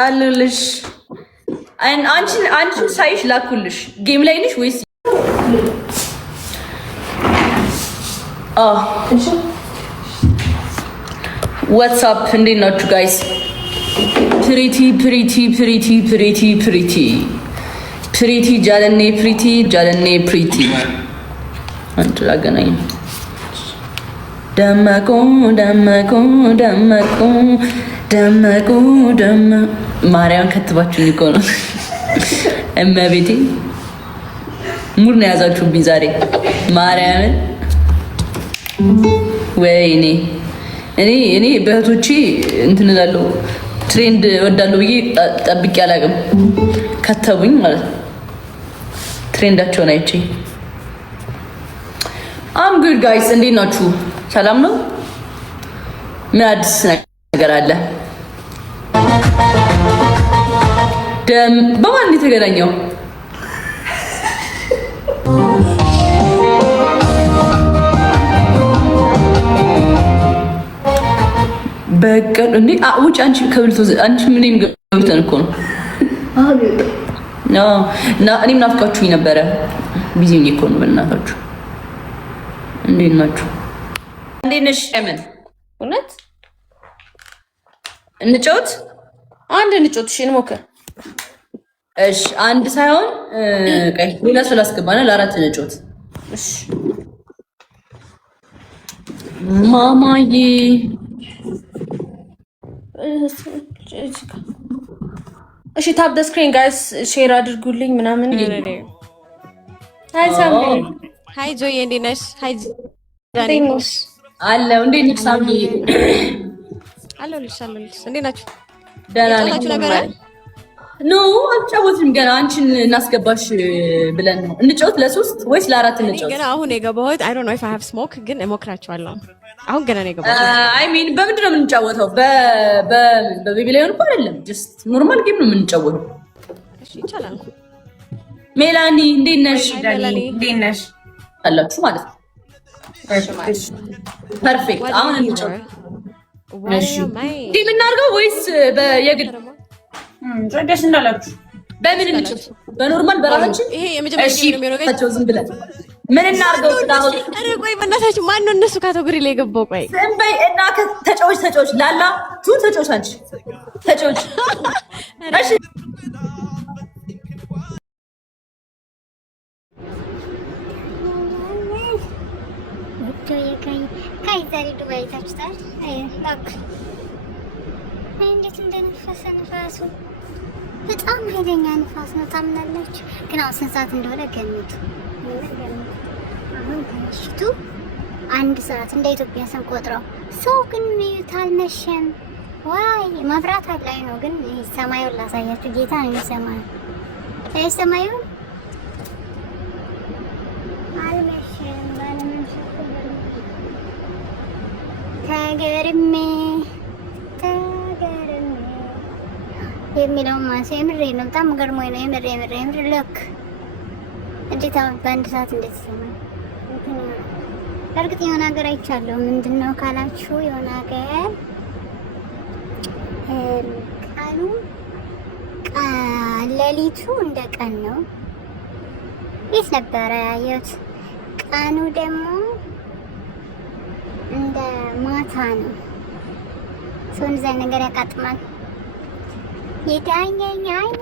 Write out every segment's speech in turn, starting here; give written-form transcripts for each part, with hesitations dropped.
አለልሽ አንቺን ሳይሽ ላኩልሽ። ጌም ላይ ነሽ ወይስ? ዋትስአፕ እንዴት ናችሁ ጋይስ? ፕሪቲ ጃለኔ አንተ ላገናኝ ደመቁ ማርያም ከትባችሁ እኮ ነው። እመቤቴ ሙድ ነው ያዛችሁብኝ ዛሬ ማርያምን። ወይኔ እኔ በእህቶቼ እንትን እላለሁ ትሬንድ እወዳለሁ ብዬ ጠብቄ አላውቅም። ከተቡኝ ማለት ነው ትሬንዳቸውን አይቼ። አም ጉድ ጋይስ እንዴት ናችሁ? ሰላም ነው? ምን አዲስ ነገር አለ? በማን የተገናኘው? በቀን እንዴ ውጭ አንቺ ከብልቶ አንቺ ምንም ገብተን እኮ ነው። እኔም ናፍቃችሁኝ ነበረ። ቢዚ ነኝ እኮ ነው። በእናታችሁ እንዴት ናችሁ? እንዴት ነሽ? ምን እውነት እንጫወት? አንድ እንጫወት። እሺ እንሞክር። እሺ አንድ ሳይሆን ቀይ ሌላ ሰው ላስገባና ለአራት እንጫወት። እሺ ማማዬ እሺ ታፕ ደ ስክሪን ጋይስ ሼር አድርጉልኝ ምናምን። ሃይ ሳምሪ ሃይ ጆይ እንዴት ነሽ? ሃይ ዳኒ አለው እንዴት ነሽ? ሳምሪ አለሁልሽ። እንዴት ናችሁ? ደህና ነኝ። ኖ አልጫወትም ገና። አንቺን እናስገባሽ ብለን ነው። እንጫወት ለሶስት ወይስ ለአራት እንጫወት? ገና አሁን የገባሁት አይ ዶንት ኖ ኢፍ አይ ሃቭ ስሞክ ግን እሞክራቸዋለሁ። አሁን ገና ነው የገባሁት። አይ ሚን በምንድን ነው የምንጫወተው? በቤቢ ላይ ሆኖ አይደለም፣ ጀስት ኖርማል ጌም ነው የምንጫወተው። እሺ ይቻላል። ሜላኒ እንዴት ነሽ? ዳኒ እንዴት ነሽ? አላችሁ ማለት ነው። ፐርፌክት። አሁን እንጫወት። እሺ ቲም እናድርገው ወይስ በየግል ጀደሽ እንዳላችሁ? በምን እንጫወት? በኖርማል በራሳችን? ይሄ የመጀመሪያው ነው የሚሆነው። ታቸው ዝም ብለን ምን እናድርገው? ታውቁ? አረ ቆይ በእናታችሁ ማን ነው እነሱ ካቴጎሪ ላይ የገባው? ቆይ ዝም በይ እና ተጫዎች ላላ ቱ ተጫዎች አንቺ ተጫዎች። እሺ ዛሬ ዱባይ ታችታል። ላክ እንዴት እንደነፈሰ ንፋሱ በጣም ኃይለኛ ንፋስ ነው። ታምናላችሁ? ግን አሁን ስንት ሰዓት እንደሆነ ገምቱ። አሁን ከምሽቱ 1 ሰዓት እንደ ኢትዮጵያ ስንቆጥረው። ሰው ግን አልመሸም። ዋይ መብራት ላይ ነው። ግን ሰማዩን ላሳያችሁ። ጌታ ነው የሚሰማው። ሰማዩን አልመሸም። ተገርሜ የሚለው ማሴ የምሬ ነው። በጣም ገርሞኝ ነው። የምሬ ልክ እንዴት በአንድ ሰዓት እንዴት ይሰማል? እርግጥ የሆነ ሀገር አይቻለሁ። ምንድን ነው ካላችሁ የሆነ ሀገር ቀኑ ሌሊቱ እንደ ቀን ነው። የት ነበረ ያየሁት? ቀኑ ደግሞ እንደ ማታ ነው። ሰው እንደዛ ነገር ያቃጥማል። የዳኘኛየ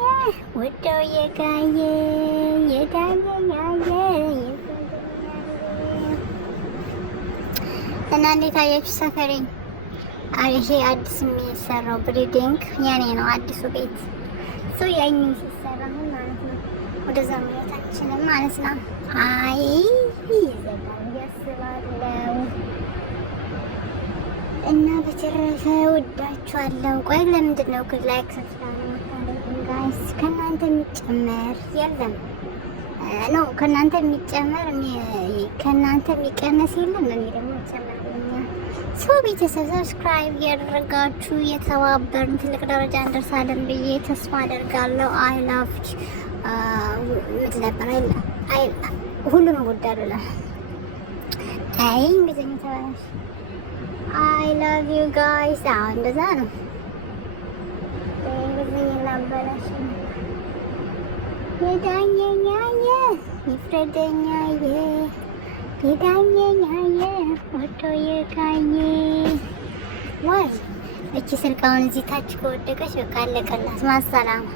ወደው የጋየ የዳኘኛየ እና እንዴት አያችሁ ሰፈሬ? ይሄ አዲስ የሚሰራው ብሪዲንግ ያኔ ነው አዲሱ ቤት ሰው ያኝ ሲሰራ ማለት ነው። ወደዛ ማየታችንም ማለት ነው። አይ ይዘጋል ያስባለው እና በተረፈ ወዳችኋለሁ። ቆይ ለምንድን ነው ግን ላይክ ሰብስክራይብ ማድረግ ጋይስ? ከናንተ የሚጨመር የለም ነው ከናንተ የሚጨመር ከናንተ የሚቀነስ የለም። እኔ ደግሞ ይጨመርልኛል። ሰው ቤተሰብ ሰብስክራይብ ያደረጋችሁ የተባበርን ትልቅ ደረጃ እንደርሳለን ብዬ ተስፋ አደርጋለሁ። አይ ላቭ ምን ነበር አይ ሁሉንም ወዳለሁ። አይ እንግዲህ ተባለሽ I love you guys. እንደዛ ነው። የዳኘኛየ ይፍረደኛየ የዳኘኛየ ወዶ የጋኘ ወይ እቺ ስልካውን እዚህ ታች ከወደቀች በቃ አለቀላት። ማሰላማ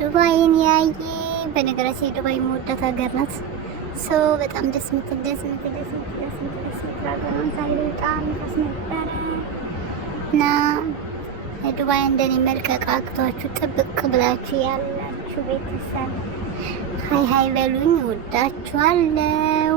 ዱባይን ያየ በነገራችን ዱባይ የምወዳት ሀገር ናት። ሰው በጣም ደስ የምትል ሀገር ናት። ዛሬ በጣም ደስ ነበረ እና ዱባይ እንደኔ መልቀቅ አቅቷችሁ ጥብቅ ብላችሁ ያላችሁ ቤተሰብ ሀይ ሀይ በሉኝ። እወዳችኋለሁ።